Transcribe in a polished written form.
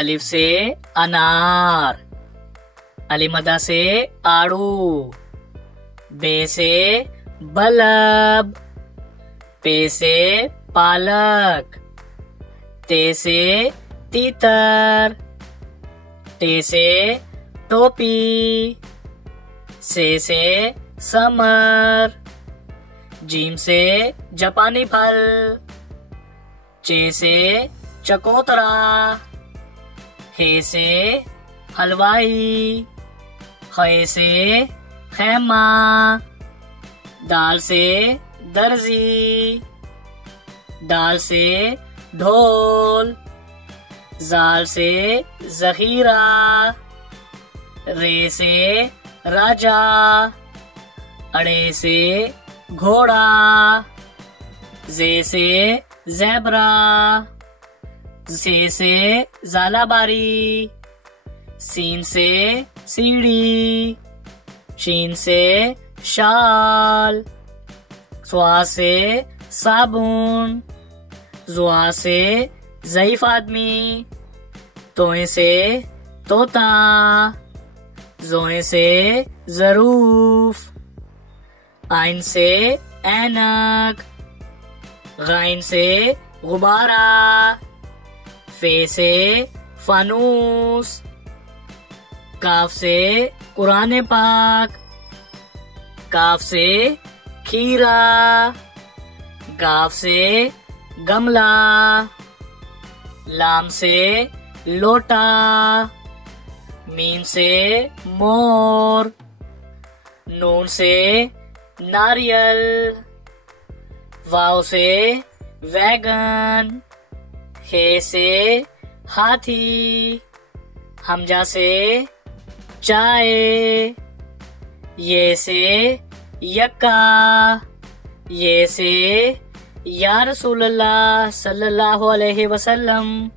अलिफ से अनार, अलिमदा से आड़ू, बे से बल्ब, पे से पालक, ते से तीतर, टे से टोपी, से समर, जीम से जापानी फल, चे से चकोतरा, हे से हलवाई, खे से खैमा, दाल से दर्जी, दाल से ढोल, जाल से जखीरा, रे से राजा, अड़े से घोड़ा, जे से ज़ेब्रा, से ज़ालाबारी, सीन से सीढ़ी, शीन से शाल, स्वा से साबुन, जुआ से ज़ईफ आदमी, तोए से तोता, जोए से ज़रूफ, आइन से ऐनक, गाइन से गुब्बारा, फे से फानूस, काफ से कुरान पाक, काफ से खीरा, गाफ से गमला, लाम से लोटा, मीम से मोर, नून से नारियल, वाव से वैगन, हे से हाथी, हमजा से चाय, ये से यक्का, ये से या रसूलल्लाह सल्लल्लाहु अलैहि वसल्लम।